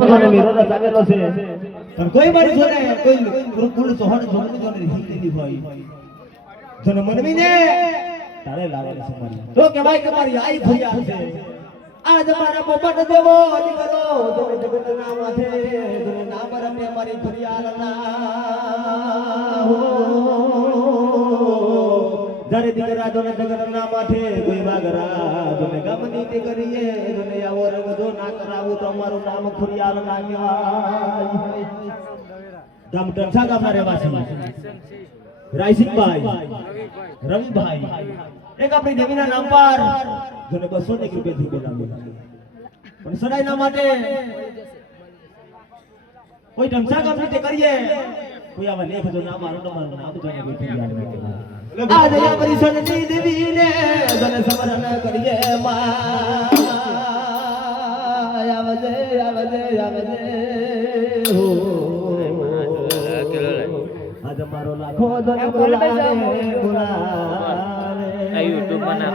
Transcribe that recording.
મને વિરોધ ચાલેલો છે પણ કોઈ મારી જોને કોઈ કુલ સોહણ જોને જોને હિંદી ભાઈ જન મનવીને તારે લાવવાની છે મારી તો કહેવાય કે મારી આઈ ફરિયાદ છે આ તમારા પોપટ દેવો દીકરો તમે જગતના માથે તમે નામ રમે મારી ફરિયાદ ના હો જરે દીકરા જોને જગતના માથે કોઈ વાગરા જોને ગમની તે કરીએ જોને આવો રંગ જો ના કરાવું તો અમારું નામ ફરિયાદ ના કહેવાય ગામ ટંસા ગામના રહેવાસી રાયસિંહભાઈ રવિભાઈ એક આપણી દેવીના નામ પર જેને 200 રૂપિયાથી બોલાવ્યો પણ સદાયના માટે કોઈ ઢમસા કામ રીતે કરીએ કોઈ આવા લેખ જો નામ મારું નામ તો જાણે કોઈ યાદ રાખે આ દયા પરિસરની દેવીને જને સમરણ કરીએ માં આવજે આવજે આવજે હો આજ મારો લાખો દન બોલાવે બોલાવે YouTube માં